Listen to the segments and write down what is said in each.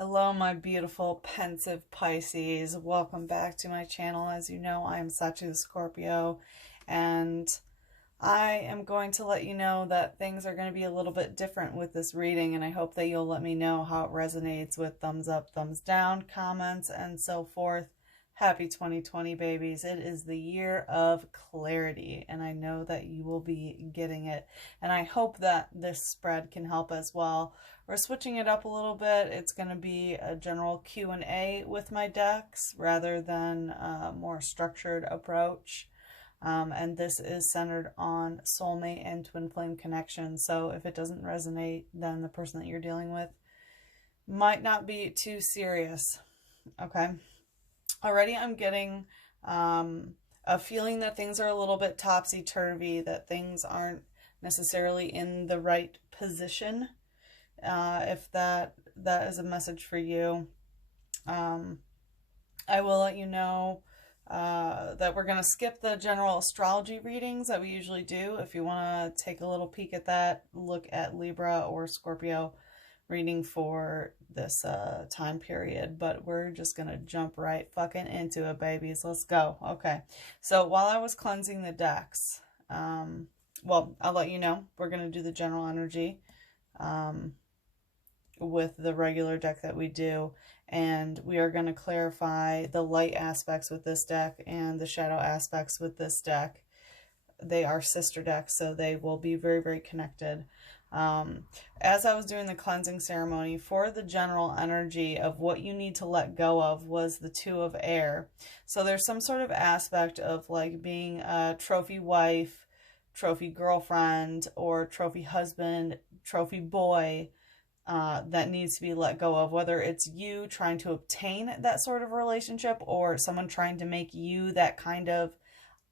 Hello, my beautiful pensive Pisces. Welcome back to my channel. As you know, I am Saturn Scorpio, and I am going to let you know that things are going to be a little bit different with this reading, and I hope that you'll let me know how it resonates with thumbs up, thumbs down, comments, and so forth. Happy 2020, babies. It is the year of clarity, and I know that you will be getting it, and I hope that this spread can help as well. We're switching it up a little bit. It's going to be a general Q&A with my decks rather than a more structured approach. And this is centered on soulmate and twin flame connection. So if it doesn't resonate, then the person that you're dealing with might not be too serious. Okay. Already I'm getting a feeling that things are a little bit topsy-turvy, that things aren't necessarily in the right position. If that is a message for you, I will let you know that we're going to skip the general astrology readings that we usually do. If you want to take a little peek at that, look at Libra or Scorpio reading for this time period. But we're just going to jump right fucking into it, babies. Let's go. Okay. So while I was cleansing the decks, well, I'll let you know, we're going to do the general energy with the regular deck that we do, and we are going to clarify the light aspects with this deck and the shadow aspects with this deck. They are sister decks, so they will be very, very connected. As I was doing the cleansing ceremony, for the general energy of what you need to let go of was the Two of Air. So there's some sort of aspect of like being a trophy wife, trophy girlfriend, or trophy husband, trophy boy, that needs to be let go of, whether it's you trying to obtain that sort of relationship or someone trying to make you that kind of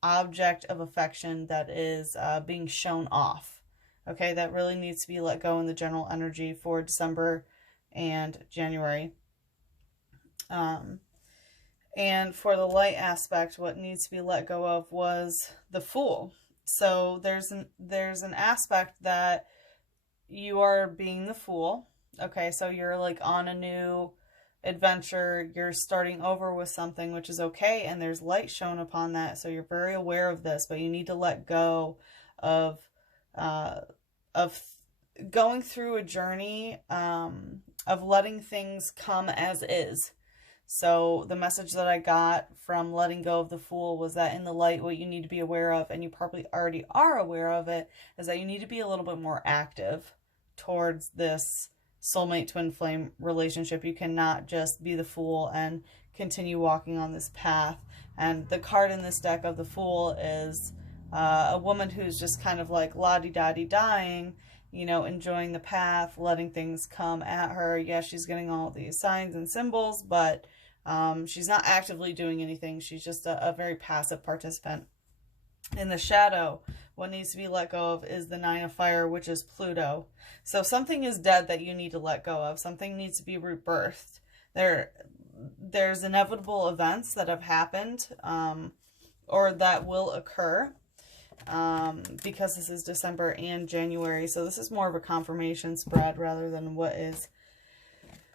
object of affection that is being shown off. Okay, that really needs to be let go in the general energy for December and January. And for the light aspect, what needs to be let go of was the Fool. So there's an aspect that you are being the fool. Okay, so you're like on a new adventure, you're starting over with something, which is okay, and there's light shown upon that, so you're very aware of this, but you need to let go of going through a journey of letting things come as is. So the message that I got from letting go of the Fool was that in the light, what you need to be aware of, and you probably already are aware of it, is that you need to be a little bit more active towards this soulmate twin flame relationship. You cannot just be the Fool and continue walking on this path. And the card in this deck of the Fool is a woman who's just kind of like la-di-da-di-dying, you know, enjoying the path, letting things come at her. Yeah, she's getting all these signs and symbols, but she's not actively doing anything. She's just a very passive participant. In the shadow, what needs to be let go of is the Nine of Fire, which is Pluto. So something is dead that you need to let go of. Something needs to be rebirthed. There's inevitable events that have happened or that will occur because this is December and January. So this is more of a confirmation spread rather than what is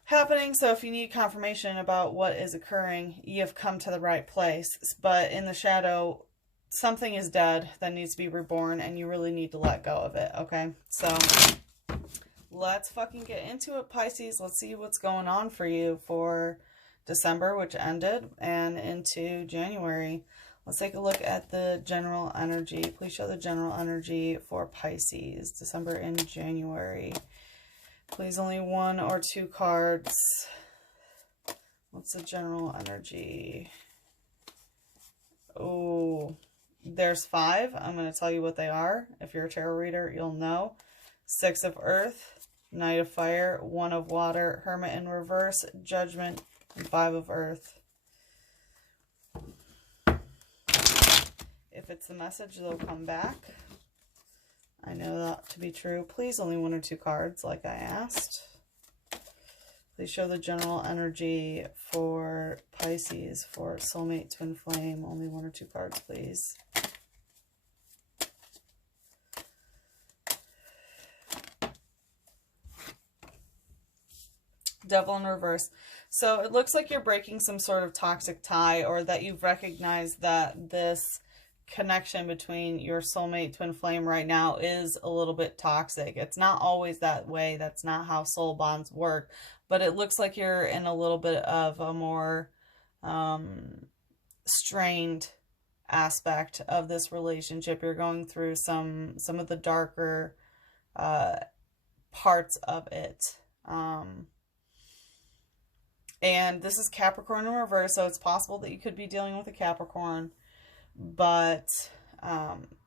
happening. So if you need confirmation about what is occurring, you have come to the right place. But in the shadow, something is dead that needs to be reborn, and you really need to let go of it, okay? So let's fucking get into it, Pisces. Let's see what's going on for you for December, which ended, and into January. Let's take a look at the general energy. Please show the general energy for Pisces, December and January. Please, only one or two cards. What's the general energy? Oh, there's 5. I'm going to tell you what they are. If you're a tarot reader, you'll know. 6 of Earth, Knight of Fire, 1 of Water, Hermit in reverse, Judgment, and 5 of Earth. If it's the message, they'll come back. I know that to be true. Please, only 1 or 2 cards, like I asked. Please show the general energy for Pisces, for soulmate twin flame. Only 1 or 2 cards, please. Devil in reverse. So it looks like you're breaking some sort of toxic tie, or that you've recognized that this connection between your soulmate twin flame right now is a little bit toxic. It's not always that way. That's not how soul bonds work. But it looks like you're in a little bit of a more strained aspect of this relationship. You're going through some of the darker parts of it. And this is Capricorn in reverse, so it's possible that you could be dealing with a Capricorn. But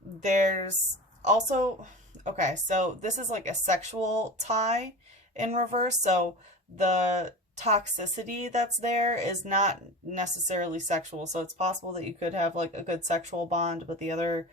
there's also, okay, so this is like a sexual tie in reverse. So the toxicity that's there is not necessarily sexual. So it's possible that you could have like a good sexual bond, but the other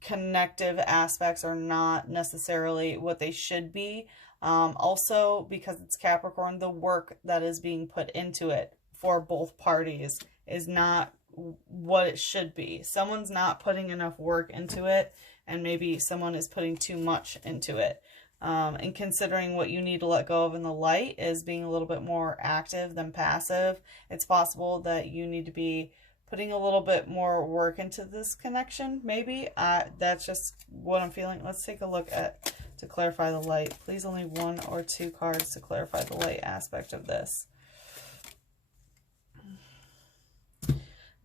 connective aspects are not necessarily what they should be. Also, because it's Capricorn, the work that is being put into it for both parties is not what it should be. Someone's not putting enough work into it, and maybe someone is putting too much into it. And considering what you need to let go of in the light is being a little bit more active than passive, it's possible that you need to be putting a little bit more work into this connection, maybe. That's just what I'm feeling. Let's take a look at, to clarify the light. Please only 1 or 2 cards to clarify the light aspect of this.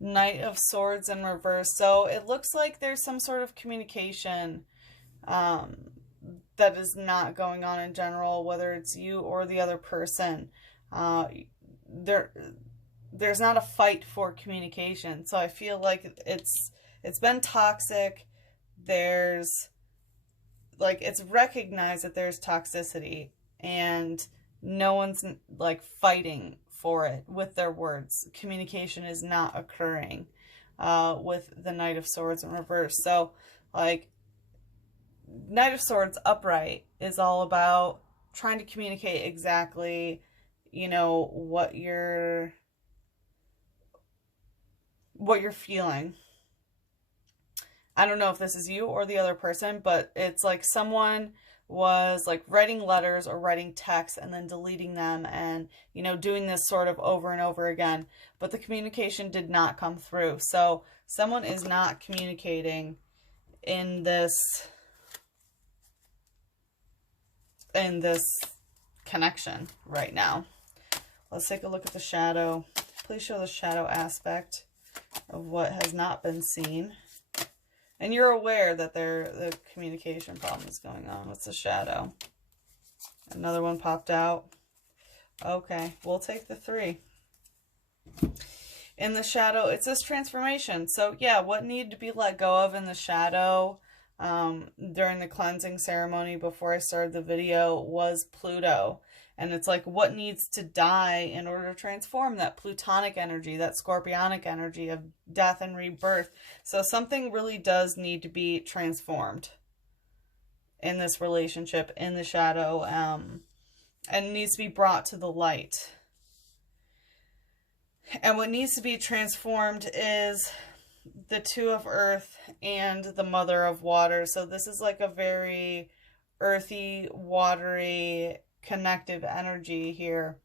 Knight of Swords in reverse. So it looks like there's some sort of communication that is not going on in general, whether it's you or the other person. There's not a fight for communication. So I feel like it's been toxic. There's like, it's recognized that there's toxicity, and no one's like fighting for it with their words. Communication is not occurring with the Knight of Swords in reverse. So like, Knight of Swords upright is all about trying to communicate exactly, you know, what you're feeling. I don't know if this is you or the other person, but it's like someone was like writing letters or writing texts and then deleting them, and, you know, doing this sort of over and over again, but the communication did not come through. So someone is not communicating in this connection right now. Let's take a look at the shadow. Please show the shadow aspect of what has not been seen. And you're aware that the communication problem is going on. What's the shadow? Another one popped out. Okay, we'll take the 3. In the shadow, it's this transformation. So yeah, what needed to be let go of in the shadow during the cleansing ceremony before I started the video was Pluto. And it's like, what needs to die in order to transform that Plutonic energy, that Scorpionic energy of death and rebirth. So something really does need to be transformed in this relationship, in the shadow, and needs to be brought to the light. And what needs to be transformed is the 2 of Earth and the Mother of Water. So this is like a very earthy, watery, connective energy here.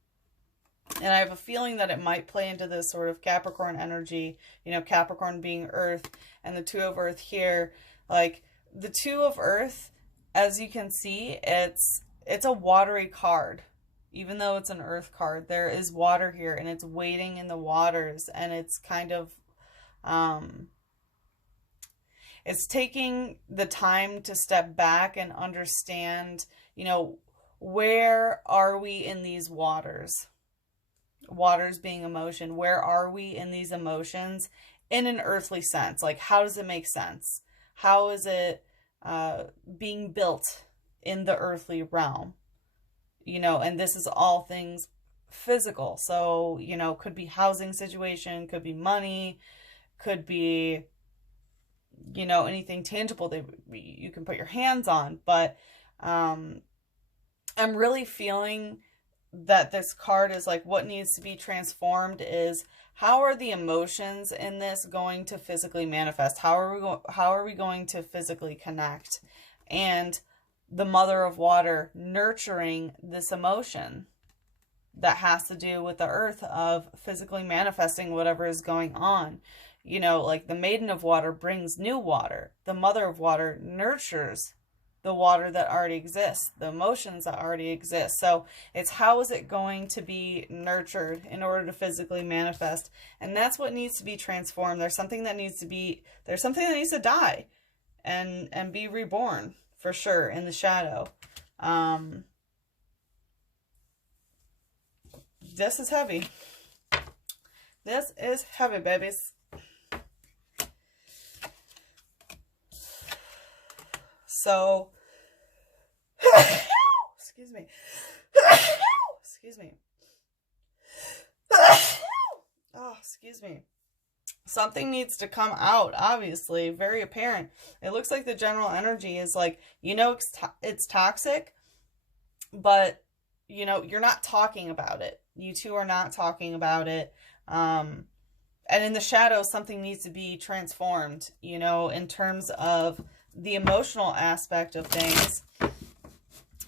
And I have a feeling that it might play into this sort of Capricorn energy, you know, Capricorn being Earth and the 2 of Earth here. Like the 2 of Earth, as you can see, it's a watery card. Even though it's an Earth card, there is water here, and it's waiting in the waters, and it's kind of it's taking the time to step back and understand, you know, where are we in these waters? Waters being emotion. Where are we in these emotions in an earthly sense? Like, how does it make sense? How is it being built in the earthly realm? You know, and this is all things physical. So, you know, could be housing situation, could be money, could be, you know, anything tangible that you can put your hands on. But I'm really feeling that this card is like, what needs to be transformed is, how are the emotions in this going to physically manifest? How are we going to physically connect? And the Mother of Water nurturing this emotion. that has to do with the earth of physically manifesting whatever is going on. You know, like the maiden of water brings new water. The mother of water nurtures the water that already exists, the emotions that already exist. So it's how is it going to be nurtured in order to physically manifest? And that's what needs to be transformed. There's something that needs to die and be reborn for sure in the shadow. This is heavy. This is heavy, babies. So, excuse me. Excuse me. Oh, excuse me. Something needs to come out, obviously, very apparent. It looks like the general energy is like, you know, it's toxic, but, you know, you're not talking about it. You two are not talking about it. And in the shadow, something needs to be transformed, you know, in terms of the emotional aspect of things,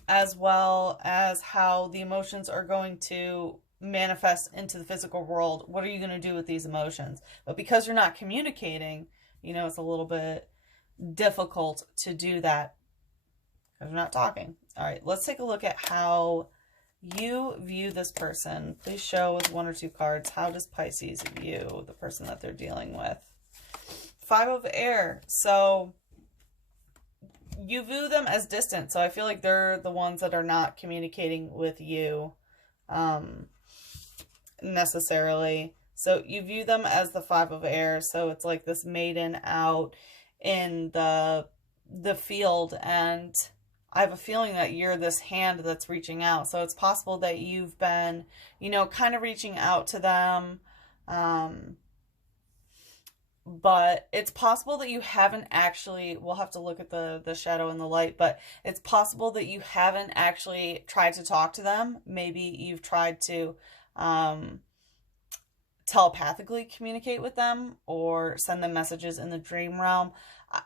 as well as how the emotions are going to manifest into the physical world. What are you going to do with these emotions? But because you're not communicating, you know, it's a little bit difficult to do that because you're not talking. All right, let's take a look at how you view this person. Please show with 1 or 2 cards. How does Pisces view the person that they're dealing with? 5 of air. So you view them as distant. So I feel like they're the ones that are not communicating with you necessarily. So you view them as the 5 of air. So it's like this maiden out in the field, and I have a feeling that you're this hand that's reaching out. So it's possible that you've been, you know, kind of reaching out to them. But it's possible that you haven't actually, we'll have to look at the shadow and the light, but it's possible that you haven't actually tried to talk to them. Maybe you've tried to telepathically communicate with them or send them messages in the dream realm.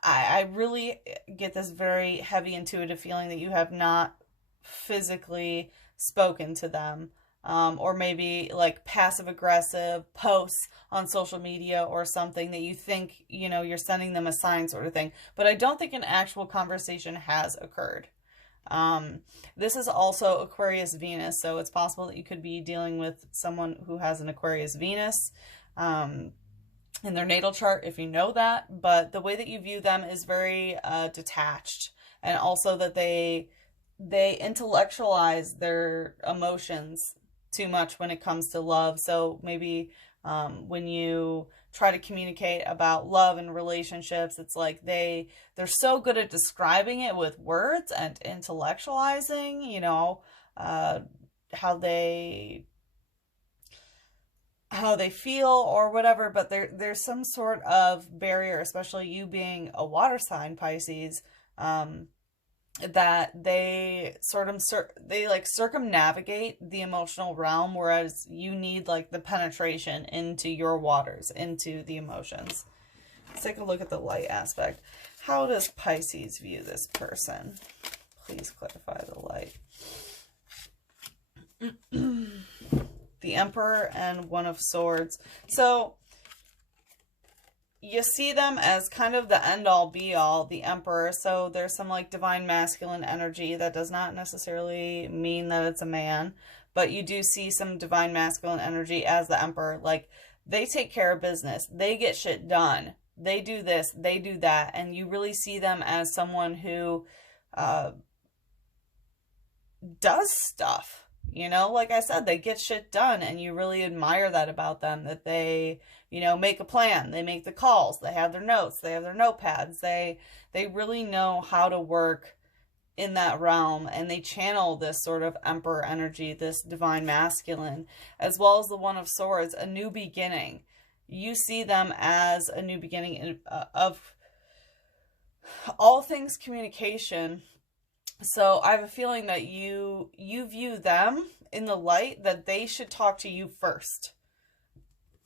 I really get this very heavy intuitive feeling that you have not physically spoken to them. Or maybe like passive aggressive posts on social media or something that you think, you know, you're sending them a sign sort of thing. But I don't think an actual conversation has occurred. This is also Aquarius Venus, so it's possible that you could be dealing with someone who has an Aquarius Venus in their natal chart, if you know that. But the way that you view them is very detached, and also that they intellectualize their emotions too much when it comes to love. So maybe when you try to communicate about love and relationships, it's like they're so good at describing it with words and intellectualizing, you know, how they feel or whatever, but there's some sort of barrier, especially you being a water sign, Pisces, that they like circumnavigate the emotional realm, whereas you need like the penetration into your waters, into the emotions. Let's take a look at the light aspect. How does Pisces view this person? Please clarify the light. The Emperor and 1 of Swords. So you see them as kind of the end-all be-all, the Emperor. So there's some like divine masculine energy. That does not necessarily mean that it's a man, but you do see some divine masculine energy as the Emperor. Like, they take care of business. They get shit done. They do this, they do that. And you really see them as someone who does stuff. You know, like I said, they get shit done, and you really admire that about them, that they, you know, make a plan, they make the calls, they have their notes, they have their notepads, they really know how to work in that realm, and they channel this sort of Emperor energy, this divine masculine, as well as the 1 of Swords, a new beginning. You see them as a new beginning of all things communication. So I have a feeling that you view them in the light that they should talk to you first.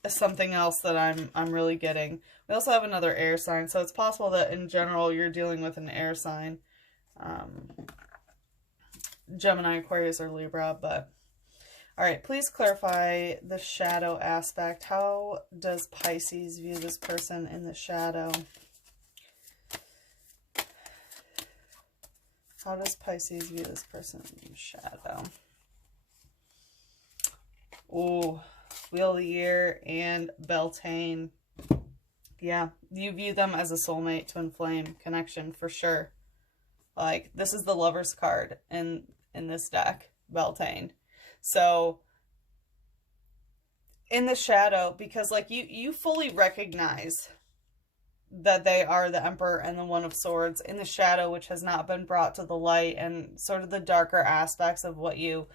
Something else that I'm really getting. We also have another air sign, so it's possible that in general you're dealing with an air sign. Gemini, Aquarius, or Libra, but All right, please clarify the shadow aspect. How does Pisces view this person in the shadow? How does Pisces view this person in the shadow? Ooh, Wheel of the Year and Beltane. Yeah, you view them as a soulmate, twin flame connection for sure. Like, this is the Lover's card in this deck, Beltane. So, in the shadow, because, like, you fully recognize that they are the Emperor and the One of Swords in the shadow, which has not been brought to the light, and sort of the darker aspects of what you,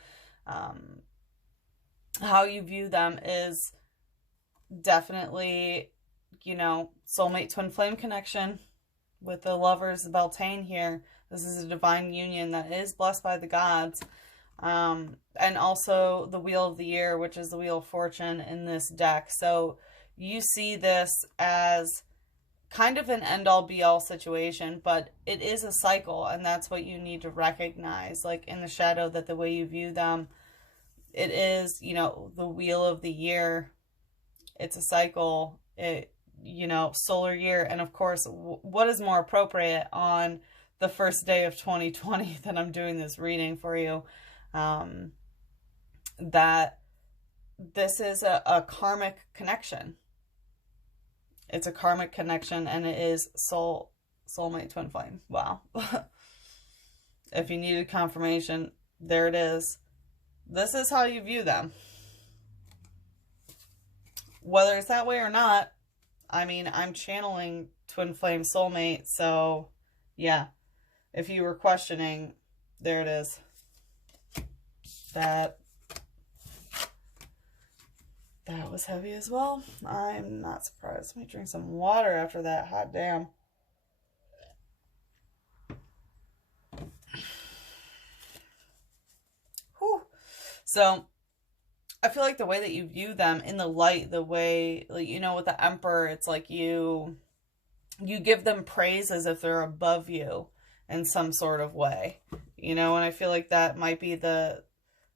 how you view them is definitely, you know, soulmate twin flame connection with the Lovers, the Beltane here. This is a divine union that is blessed by the gods. And also the Wheel of the Year, which is the Wheel of Fortune in this deck. So you see this as kind of an end-all be-all situation, but it is a cycle, and that's what you need to recognize. Like in the shadow, that the way you view them, it is, you know, the Wheel of the Year. It's a cycle, you know, solar year. And of course, what is more appropriate on the first day of 2020 that I'm doing this reading for you, that this is a karmic connection. It's a karmic connection, and it is soulmate twin flame. Wow. If you needed confirmation, there it is. This is how you view them. Whether it's that way or not, I mean, I'm channeling twin flame soulmate, so yeah. If you were questioning, there it is. That was heavy as well. I'm not surprised. Let me drink some water after that. Hot damn. Whew. So, I feel like the way that you view them in the light, the way, like, you know, with the Emperor, it's like you give them praise as if they're above you in some sort of way. You know, and I feel like that might be the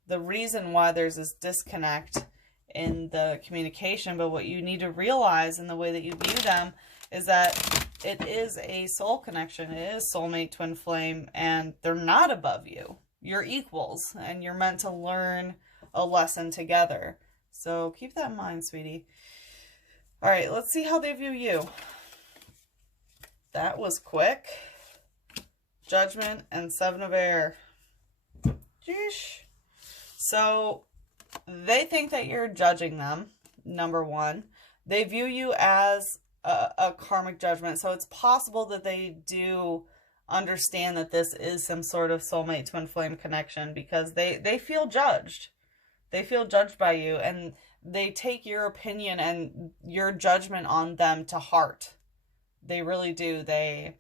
reason why there's this disconnect in the communication. But what you need to realize in the way that you view them is that it is a soul connection. It is soulmate twin flame, and they're not above you. You're equals, and you're meant to learn a lesson together. So keep that in mind, sweetie. All right, let's see how they view you. That was quick. Judgment and Seven of Air. Jeesh. So they think that you're judging them, number one. They view you as a karmic judgment. So it's possible that they do understand that this is some sort of soulmate twin flame connection, because they feel judged. They feel judged by you, and they take your opinion and your judgment on them to heart. They really do. They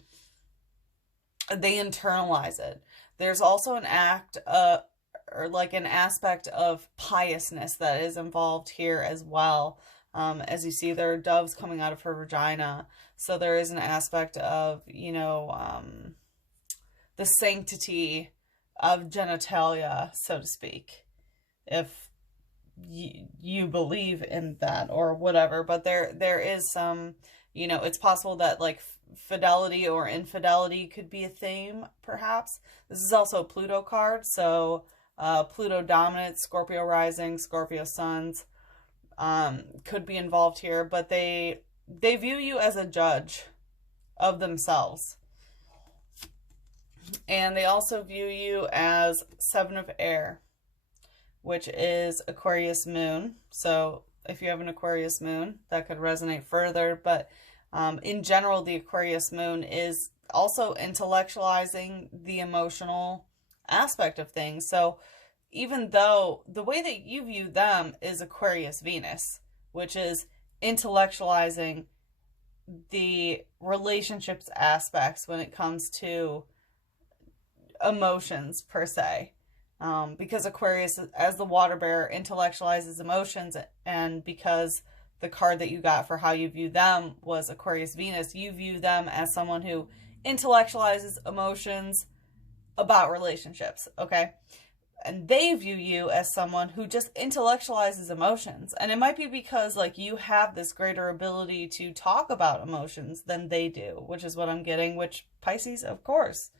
internalize it. There's also an act or like an aspect of piousness that is involved here as well. As you see, there are doves coming out of her vagina. So there is an aspect of, you know, the sanctity of genitalia, so to speak. If you believe in that or whatever. But there is some, you know, it's possible that like fidelity or infidelity could be a theme, perhaps. This is also a Pluto card, so Pluto dominant, Scorpio rising, Scorpio suns could be involved here, but they view you as a judge of themselves. And they also view you as Seven of Air, which is Aquarius moon. So if you have an Aquarius moon, that could resonate further. But in general, the Aquarius moon is also intellectualizing the emotional aspect of things. So even though the way that you view them is Aquarius Venus, which is intellectualizing the relationships aspects when it comes to emotions per se. Because Aquarius, as the water bearer, intellectualizes emotions, and because the card that you got for how you view them was Aquarius Venus, you view them as someone who intellectualizes emotions about relationships, okay? And they view you as someone who just intellectualizes emotions. And it might be because like you have this greater ability to talk about emotions than they do, which is what I'm getting, which Pisces, of course,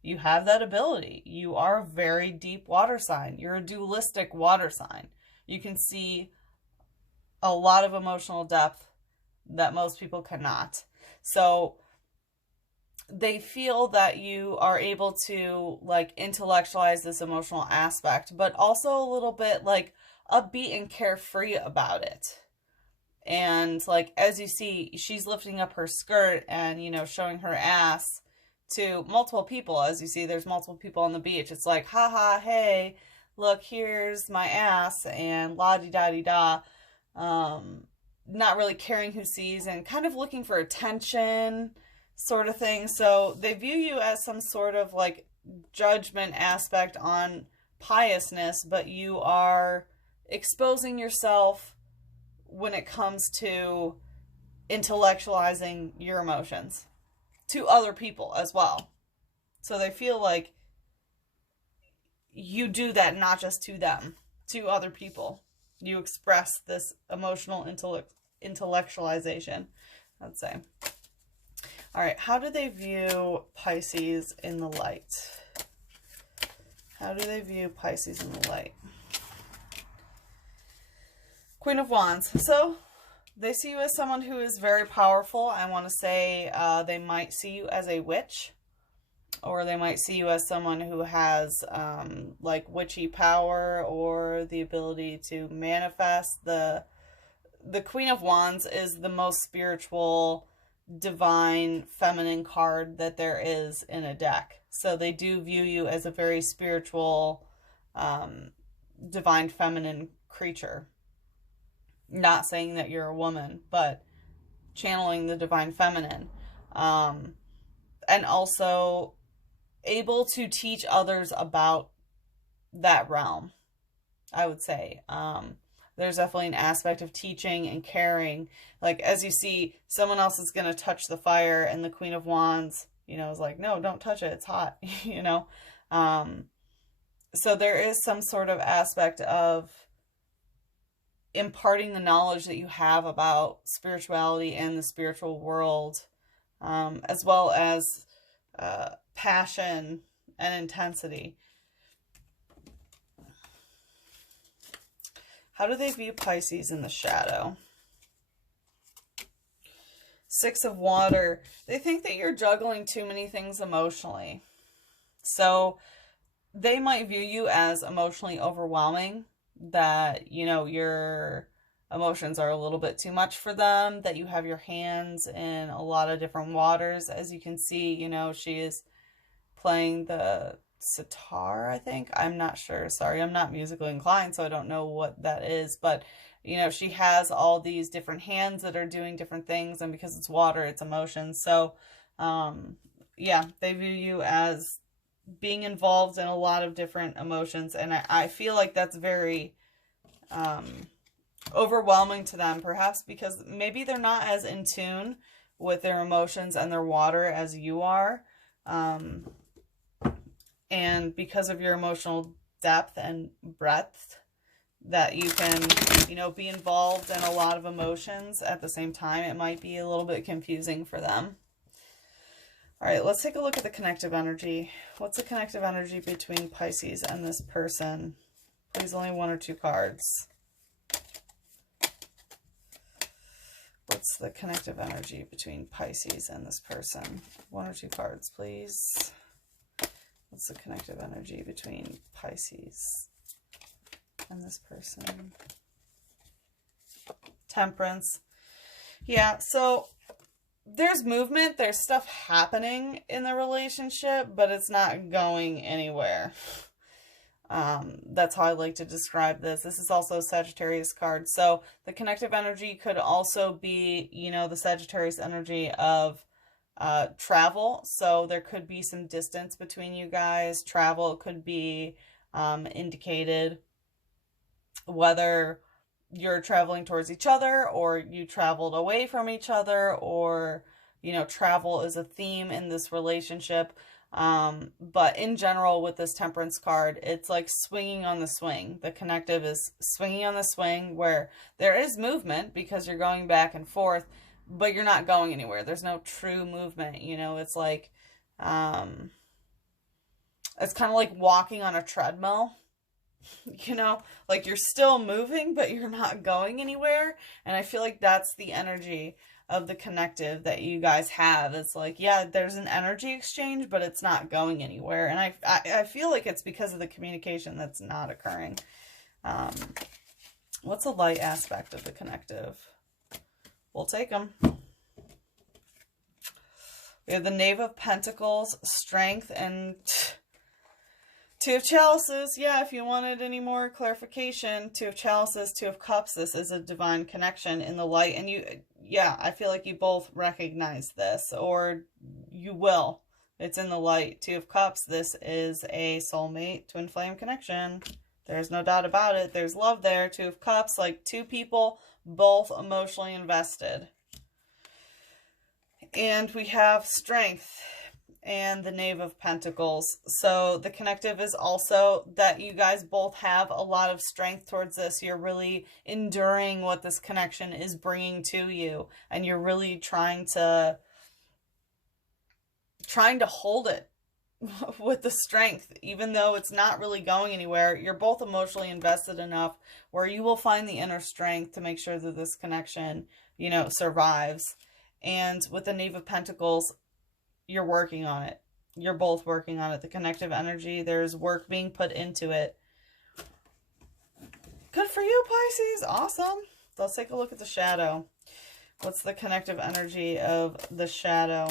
you have that ability. You are a very deep water sign. You're a dualistic water sign. You can see a lot of emotional depth that most people cannot. So they feel that you are able to like intellectualize this emotional aspect, but also a little bit like upbeat and carefree about it. And like, as you see, she's lifting up her skirt and, you know, showing her ass to multiple people. As you see, there's multiple people on the beach. It's like, haha, hey, look, here's my ass, and la-di-da-di-da. Not really caring who sees and kind of looking for attention, sort of thing. So they view you as some sort of like judgment aspect on piousness, but you are exposing yourself when it comes to intellectualizing your emotions to other people as well. So they feel like you do that not just to them, to other people. You express this emotional intellectualization, I'd say. All right, how do they view Pisces in the light? How do they view Pisces in the light? Queen of Wands. So they see you as someone who is very powerful. I want to say they might see you as a witch, or they might see you as someone who has like witchy power or the ability to manifest. The Queen of Wands is the most spiritual, divine, feminine card that there is in a deck. So they do view you as a very spiritual, divine, feminine creature. Not saying that you're a woman, but channeling the divine feminine. And also able to teach others about that realm, I would say. There's definitely an aspect of teaching and caring. Like, as you see, someone else is going to touch the fire, and the Queen of Wands, you know, is like, no, don't touch it. It's hot, you know? So there is some sort of aspect of imparting the knowledge that you have about spirituality and the spiritual world, as well as passion and intensity. How do they view Pisces in the shadow? Six of Water. They think that you're juggling too many things emotionally. So they might view you as emotionally overwhelming, that, you know, your emotions are a little bit too much for them, that you have your hands in a lot of different waters. As you can see, you know, she is playing the sitar, I think. I'm not sure. Sorry, I'm not musically inclined, so I don't know what that is. But, you know, she has all these different hands that are doing different things, and because it's water, it's emotions. So, yeah, they view you as being involved in a lot of different emotions, and I feel like that's very overwhelming to them, perhaps because maybe they're not as in tune with their emotions and their water as you are. And because of your emotional depth and breadth, that you can, you know, be involved in a lot of emotions at the same time, it might be a little bit confusing for them. All right, let's take a look at the connective energy. What's the connective energy between Pisces and this person? Please, only one or two cards. What's the connective energy between Pisces and this person? One or two cards, please. What's the connective energy between Pisces and this person? Temperance. Yeah, so there's movement, there's stuff happening in the relationship, but it's not going anywhere. That's how I like to describe this. This is also a Sagittarius card. So the connective energy could also be, you know, the Sagittarius energy of travel. So there could be some distance between you guys. Travel could be indicated, whether you're traveling towards each other or you traveled away from each other, or, you know, travel is a theme in this relationship. But in general, with this Temperance card, it's like swinging on the swing. The connective is swinging on the swing, where there is movement because you're going back and forth, but you're not going anywhere. There's no true movement. You know, it's like, it's kind of like walking on a treadmill. You know, like you're still moving, but you're not going anywhere. And I feel like that's the energy of the connective that you guys have. It's like, yeah, there's an energy exchange, but it's not going anywhere. And I feel like it's because of the communication that's not occurring. What's a light aspect of the connective? We'll take them. We have the Knave of Pentacles, Strength, and Two of Chalices. Yeah, if you wanted any more clarification, Two of Chalices, Two of Cups, this is a divine connection in the light. And you, yeah, I feel like you both recognize this, or you will. It's in the light. Two of Cups, this is a soulmate, twin flame connection. There's no doubt about it. There's love there. Two of Cups, like two people, both emotionally invested. And we have Strength and the Knave of Pentacles. So the connective is also that you guys both have a lot of strength towards this. You're really enduring what this connection is bringing to you, and you're really trying to hold it with the strength, even though it's not really going anywhere. You're both emotionally invested enough where you will find the inner strength to make sure that this connection, you know, survives. And with the Knave of Pentacles, you're working on it. You're both working on it. The connective energy, there's work being put into it. Good for you, Pisces. Awesome. Let's take a look at the shadow. What's the connective energy of the shadow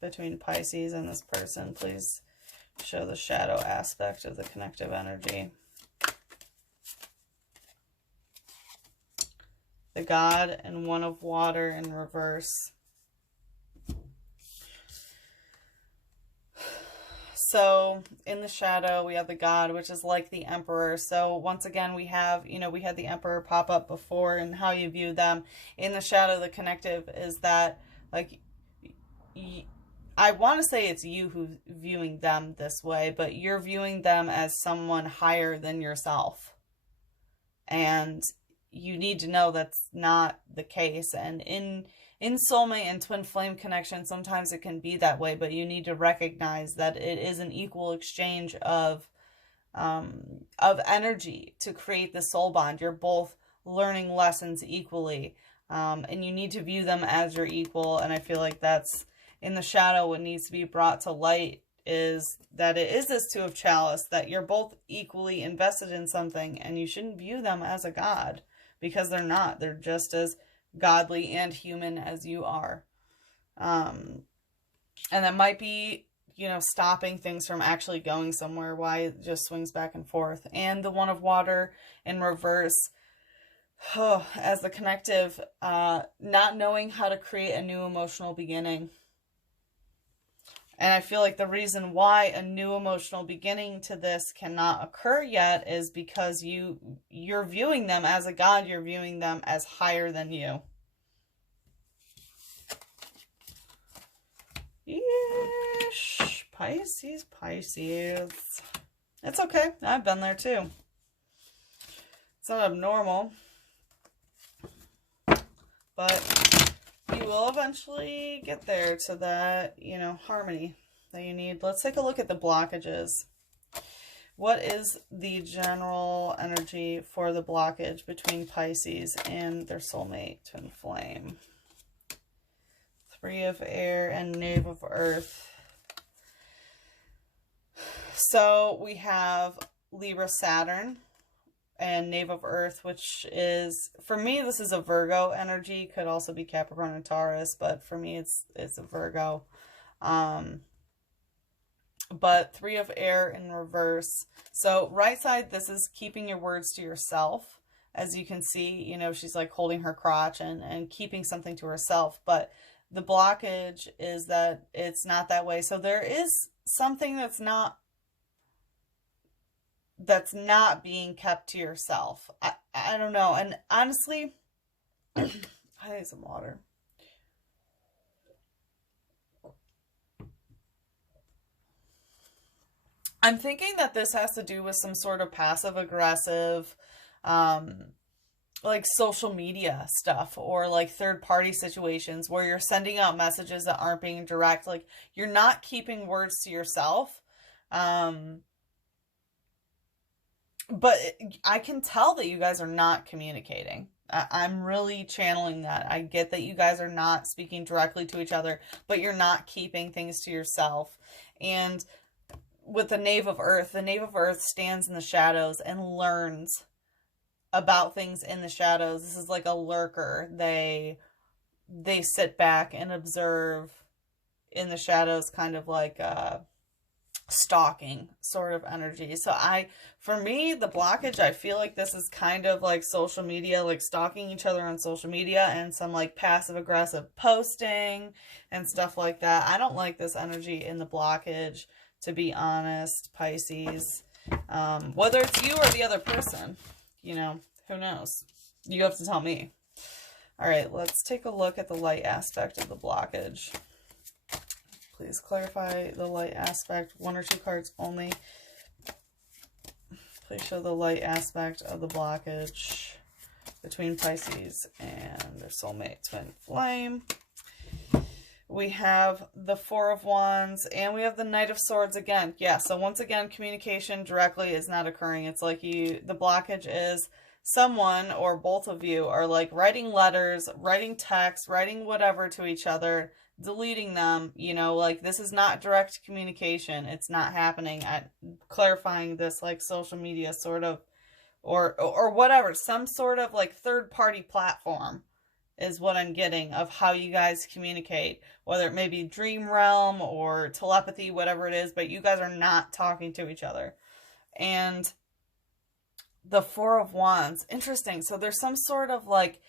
between Pisces and this person? Please show the shadow aspect of the connective energy. The God and One of Water in reverse. So in the shadow, we have the God, which is like the Emperor. So once again, we have, you know, we had the Emperor pop up before and how you view them. In the shadow, the connective is that, like, I want to say it's you who's viewing them this way, but you're viewing them as someone higher than yourself. And you need to know that's not the case. And in soulmate and twin flame connection, sometimes it can be that way, but you need to recognize that it is an equal exchange of energy to create the soul bond. You're both learning lessons equally, and you need to view them as your equal. And I feel like that's in the shadow. What needs to be brought to light is that it is this Two of Chalice, that you're both equally invested in something, and you shouldn't view them as a god, because they're not. They're just as godly and human as you are. And that might be, you know, stopping things from actually going somewhere, why it just swings back and forth. And the One of Water in reverse, as the connective, not knowing how to create a new emotional beginning. And I feel like the reason why a new emotional beginning to this cannot occur yet is because you're viewing them as a god. You're viewing them as higher than you. Yeesh. Pisces, Pisces. It's okay. I've been there too. It's not abnormal. But you will eventually get there to that, you know, harmony that you need. Let's take a look at the blockages. What is the general energy for the blockage between Pisces and their soulmate, twin flame? Three of Air and Knave of Earth. So we have Libra, Saturn, and Knave of Earth, which is, for me, this is a Virgo energy. Could also be Capricorn and Taurus, but for me, it's a Virgo. But Three of Air in reverse. So right side, this is keeping your words to yourself. As you can see, you know, she's like holding her crotch and keeping something to herself. But the blockage is that it's not that way. So there is something that's not being kept to yourself. I don't know. And honestly, I need some water. I'm thinking that this has to do with some sort of passive aggressive, like social media stuff, or like third party situations where you're sending out messages that aren't being direct. Like you're not keeping words to yourself. But I can tell that you guys are not communicating. I'm really channeling that. I get that you guys are not speaking directly to each other, but you're not keeping things to yourself. And with the Knave of Earth stands in the shadows and learns about things in the shadows. This is like a lurker. They sit back and observe in the shadows, kind of like stalking sort of energy. So for me, the blockage, I feel like this is kind of like social media, like stalking each other on social media, and some like passive aggressive posting and stuff like that. I don't like this energy in the blockage, to be honest, Pisces. Whether it's you or the other person, you know, who knows? You have to tell me. All right, let's take a look at the light aspect of the blockage. Please clarify the light aspect. 1 or 2 cards only. Please show the light aspect of the blockage between Pisces and their soulmate twin flame. We have the 4 of Wands, and we have the Knight of Swords again. Yeah, so once again, communication directly is not occurring. It's like the blockage is someone or both of you are like writing letters, writing texts, writing whatever to each other, deleting them, you know, like this is not direct communication. It's not happening. At clarifying this, like social media sort of, or whatever, some sort of like third party platform is what I'm getting of how you guys communicate, whether it may be dream realm or telepathy, whatever it is, but you guys are not talking to each other. And the 4 of Wands, interesting. So there's some sort of like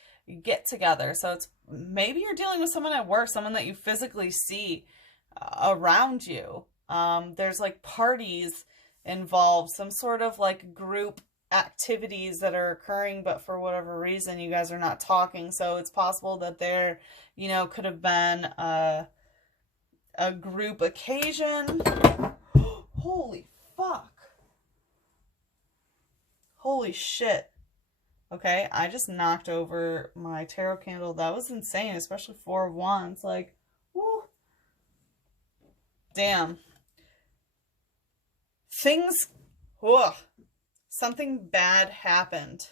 get together. So it's maybe you're dealing with someone at work, someone that you physically see around you. There's like parties involved, some sort of like group activities that are occurring, but for whatever reason you guys are not talking. So it's possible that there, you know, could have been a group occasion. Holy fuck. Holy shit. Okay, I just knocked over my tarot candle. That was insane, especially 4 of Wands. Like, whoo. Damn. Things, whoa. Something bad happened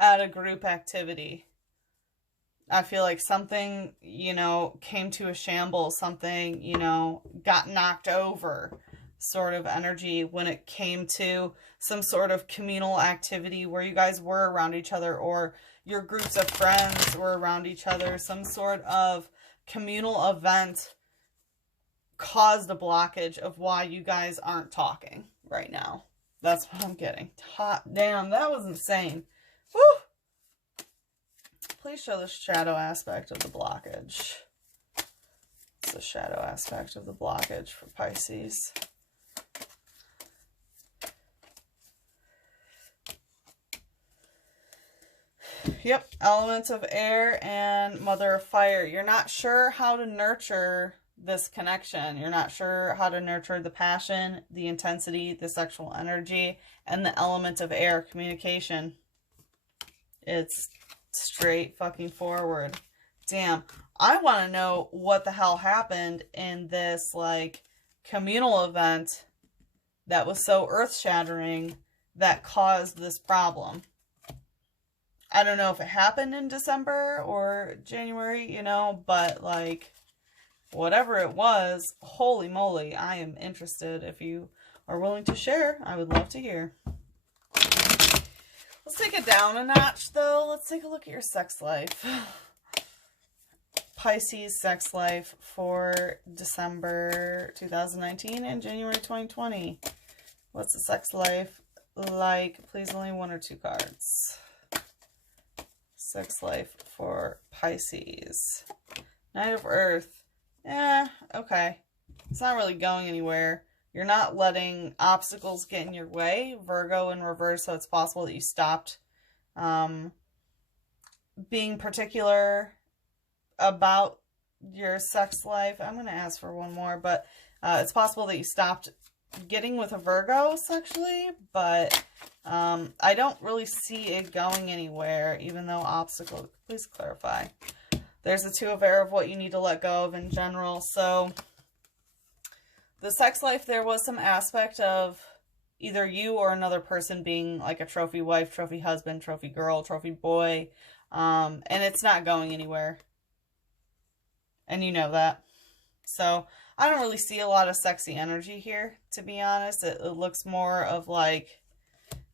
at a group activity. I feel like something, you know, came to a shambles. Something, you know, got knocked over sort of energy when it came to some sort of communal activity where you guys were around each other, or your groups of friends were around each other. Some sort of communal event caused a blockage of why you guys aren't talking right now. That's what I'm getting. Hot damn, that was insane. Woo! Please show the shadow aspect of the blockage. It's the shadow aspect of the blockage for Pisces. Yep, elements of air and mother of fire. You're not sure how to nurture this connection. You're not sure how to nurture the passion, the intensity, the sexual energy, and the element of air, communication. It's straight fucking forward. Damn. I want to know what the hell happened in this, like, communal event that was so earth-shattering that caused this problem. I don't know if it happened in December or January, you know, but, like, whatever it was, holy moly, I am interested. If you are willing to share, I would love to hear. Let's take it down a notch, though. Let's take a look at your sex life. Pisces sex life for December 2019 and January 2020. What's the sex life like? Please, only 1 or 2 cards. Sex life for Pisces. Knight of Earth. Okay. It's not really going anywhere. You're not letting obstacles get in your way. Virgo in reverse, so it's possible that you stopped being particular about your sex life. I'm going to ask for one more, but it's possible that you stopped getting with a Virgo sexually, but I don't really see it going anywhere, even though obstacle. Please clarify. There's a Two of Air of what you need to let go of in general. So the sex life, there was some aspect of either you or another person being like a trophy wife, trophy husband, trophy girl, trophy boy. And it's not going anywhere. And you know that. So I don't really see a lot of sexy energy here, to be honest. It looks more of like,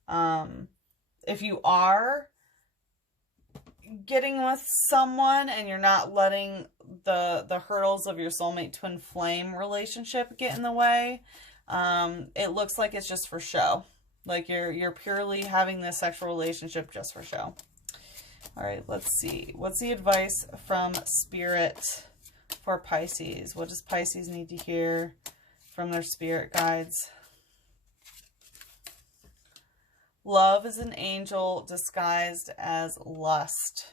if you are getting with someone and you're not letting the hurdles of your soulmate twin flame relationship get in the way, it looks like it's just for show. Like you're purely having this sexual relationship just for show. All right, let's see. What's the advice from Spirit for Pisces? What does Pisces need to hear from their spirit guides? Love is an angel disguised as lust.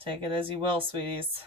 Take it as you will, sweeties.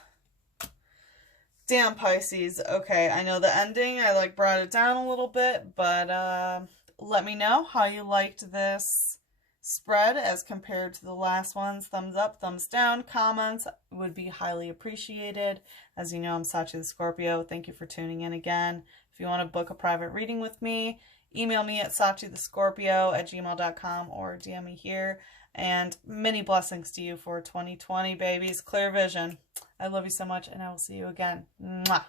Damn, Pisces. Okay, I know the ending. I like brought it down a little bit, but let me know how you liked this spread as compared to the last ones. Thumbs up, thumbs down, comments would be highly appreciated. As you know, I'm Sachi the Scorpio. Thank you for tuning in again. If you want to book a private reading with me, email me at sachithescorpio@gmail.com or DM me here. And many blessings to you for 2020, babies. Clear vision. I love you so much, and I will see you again. Mwah.